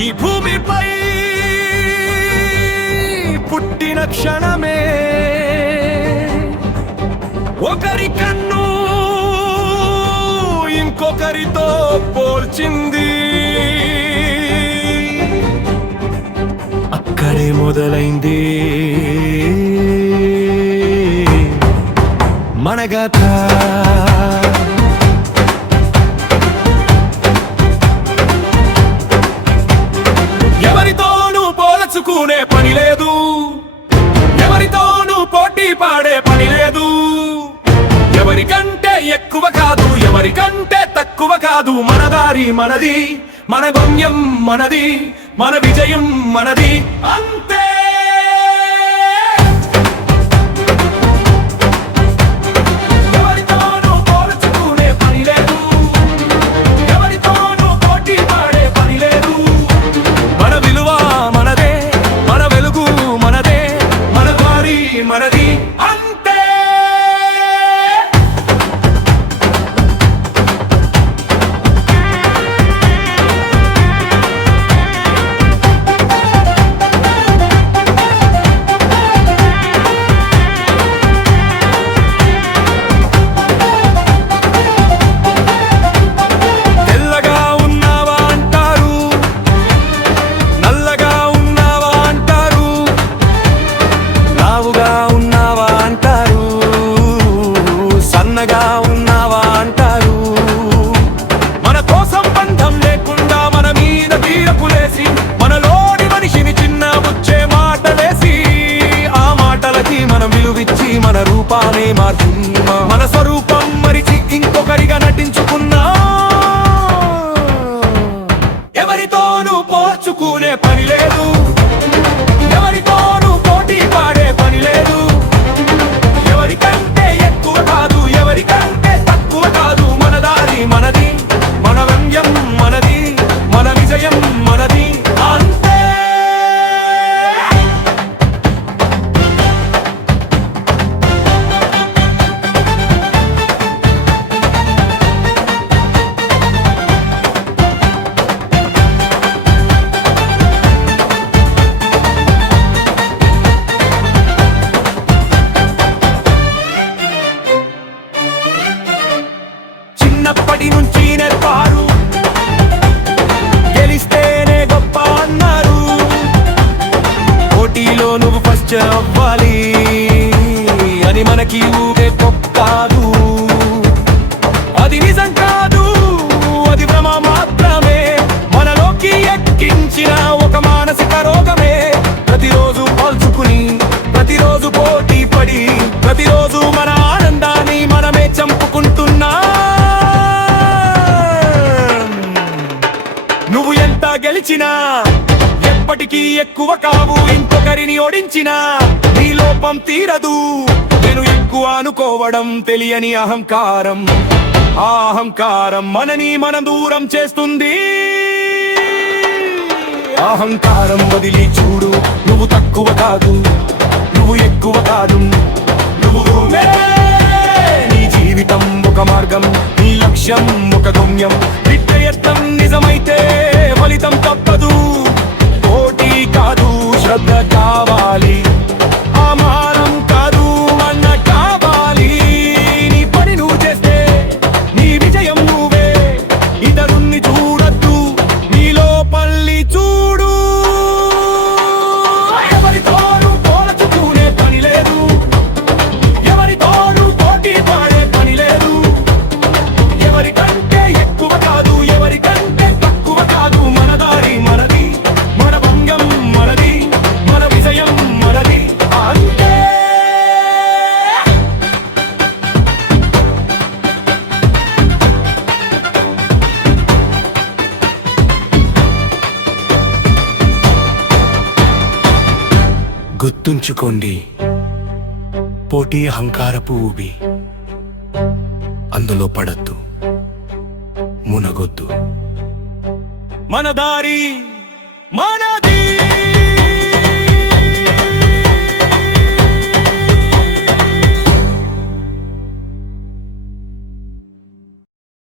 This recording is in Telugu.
ఈ భూమిపై పుట్టిన క్షణమే ఒకరి కన్ను ఇంకొకరితో పోల్చింది. అక్కడే మొదలైంది మన గాథ. ఎవరితోనూ పోల్చుకునే పని లేదు, ఎవరితోనూ పోటీ పాడే పని లేదు. ఎవరికంటే ఎక్కువ కాదు, ఎవరికంటే తక్కువ కాదు. మన దారి మనది, మన గమ్యం మనది, మన విజయం మనది, అంతే. ఎవరితోనూ పోల్చుకునే పని లేదు, ఎవరితోనూ పోటీ పాడే పని లేదు. మన విలువ మనదే, మన వెలుగు మనదే, మన దారి మనది, అంతే. ఉన్నావా అంటారు. మన కోసం బంధం లేకుండా మన మీద తీరపులేసి, మనలోని మనిషిని చిన్న బుచ్చే మాటలేసి, ఆ మాటలకి మనం విలువిచ్చి మన రూపాన్ని మార్చి, మన స్వరూపం మరిచి ఇంకొకరిగా నటించుకున్నా. ఎవరితోనూ పోల్చుకునే పని లేదు, ఎవరితోనూ పోటీ పాడే పని లేదు. ఎవరికంటే ఎక్కువ కాదు, ఎవరికంటే తక్కువ కాదు. మన దారి మనది, మన గమ్యం మనది, మన విజయం మనది, అంతే. చిన్నప్పటి నుంచి నేర్పారు, గెలిస్తేనే గొప్ప అన్నారు. పోటీలో నువ్వు ఫస్ట్ అవ్వాలి అని మనకి ఊగే కాదు. అది నిజం కాదు, అది భ్రమ మాత్రమే. మనలోకి ఎక్కించిన ఒక మానసిక రోగమే. ప్రతిరోజు పోల్చుకుని, ప్రతిరోజు పోటీ పడి, ప్రతిరోజు మన ఆనందాన్ని మనమే చంపుకుంటున్నా. నువ్వు ఎంత గెలిచినా ఎప్పటికీ ఎక్కువ కావు. ఇంకొకరిని ఓడించినా నీ లోపం తీరదు. నేను ఎక్కువ అనుకోవడం తెలియని అహంకారం, ఆ అహంకారం మనని మనం దూరం చేస్తుంది. అహంకారం వదిలి చూడు, నువ్వు తక్కువ కాదు, నువ్వు ఎక్కువ కాదు. నువ్వు నీ జీవితం ఒక మార్గం, నీ లక్ష్యం ఒక గమ్యం. ప్రయత్నం నిజమైతే ఫలితం తప్పదు. పోటీ కాదు, శ్రద్ధ కావాలి. అమానం కాదు, అన్న కావాలి. నీ పని నువ్వు చేస్తే నీ విజయం నువ్వే. ఇతరుణ్ణి చూడద్దు, నీలో పల్లి చూడు. ఎవరితోనూ పోల్చుకునే పని లేదు, ఎవరితోనూ పోటీ పాడే పని లేదు. ఎవరికంటే ఎక్కువ కాదు, ఎవరికంటే తక్కువ కాదు. మన దారి మనది, మన భంగం మనది, మన విజయం మనది, అంతే. గుర్తుంచుకోండి, పోటీ అహంకారపు ఊబి. అందులో పడద్దు, మునగొద్దు. మన దారి మన